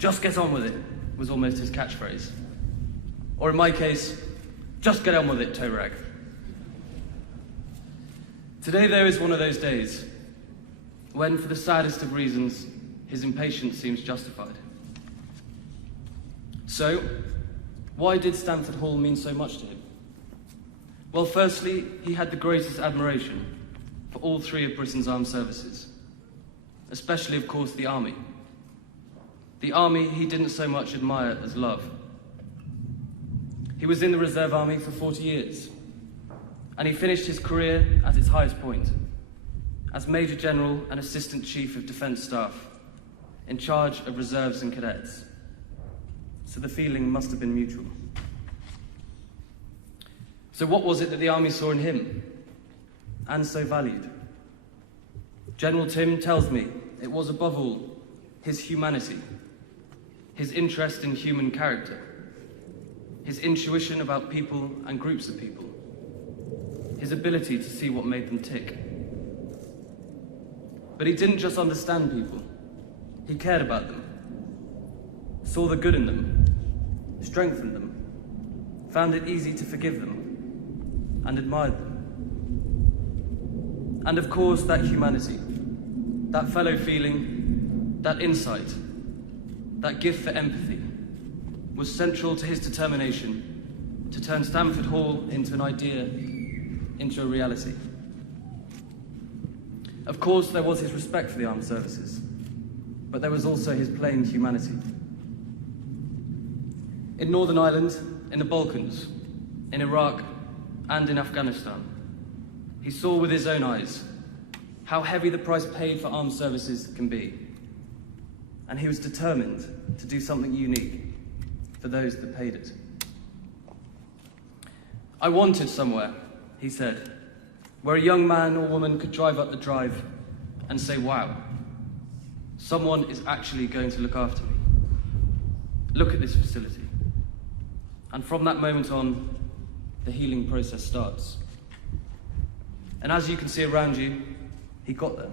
"Just get on with it," was almost his catchphrase. Or in my case, "Just get on with it, toe rag." Today there is one of those days when, for the saddest of reasons, his impatience seems justified. So, why did Stanford Hall mean so much to him? Well, firstly, he had the greatest admiration for all three of Britain's armed services, especially, of course, the army. The army he didn't so much admire as love. He was in the Reserve Army for 40 years, and he finished his career at its highest point, as Major General and Assistant Chief of Defence Staff, in charge of reserves and cadets. So the feeling must have been mutual. So what was it that the army saw in him, and so valued? General Tim tells me it was above all his humanity, his interest in human character, his intuition about people and groups of people, his ability to see what made them tick. But he didn't just understand people, he cared about them, saw the good in them, strengthened them, found it easy to forgive them, and admired them. And of course, that humanity, that fellow feeling, that insight, that gift for empathy, was central to his determination to turn Stanford Hall into an idea, into a reality. Of course, there was his respect for the armed services, but there was also his plain humanity. In Northern Ireland, in the Balkans, in Iraq, and in Afghanistan, he saw with his own eyes how heavy the price paid for armed services can be, and he was determined to do something unique for those that paid it. "I wanted somewhere," he said, "where a young man or woman could drive up the drive and say, 'Wow, someone is actually going to look after me. Look at this facility.' And from that moment on, the healing process starts. And as you can see around you, he got there.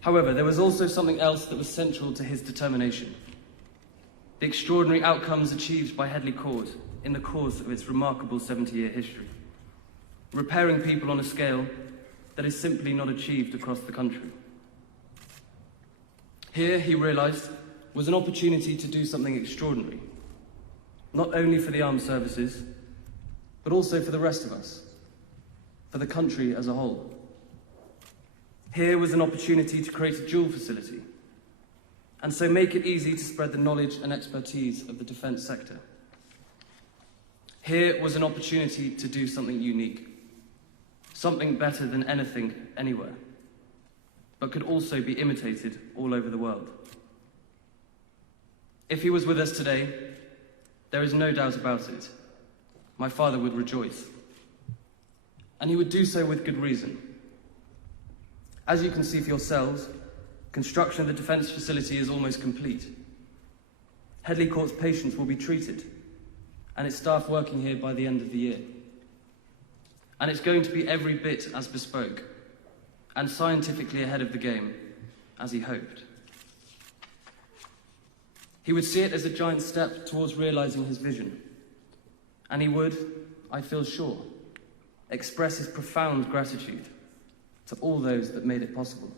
However, there was also something else that was central to his determination: the extraordinary outcomes achieved by Headley Court in the course of its remarkable 70-year history, repairing people on a scale that is simply not achieved across the country. Here, he realised, was an opportunity to do something extraordinary, not only for the armed services, but also for the rest of us, for the country as a whole. Here was an opportunity to create a dual facility, and so make it easy to spread the knowledge and expertise of the defence sector. Here was an opportunity to do something unique, something better than anything, anywhere, but could also be imitated all over the world. If he was with us today, there is no doubt about it, my father would rejoice. And he would do so with good reason. As you can see for yourselves, construction of the defence facility is almost complete. Headley Court's patients will be treated, and its staff working here by the end of the year. And it's going to be every bit as bespoke, and scientifically ahead of the game, as he hoped. He would see it as a giant step towards realising his vision, and he would, I feel sure, express his profound gratitude to all those that made it possible.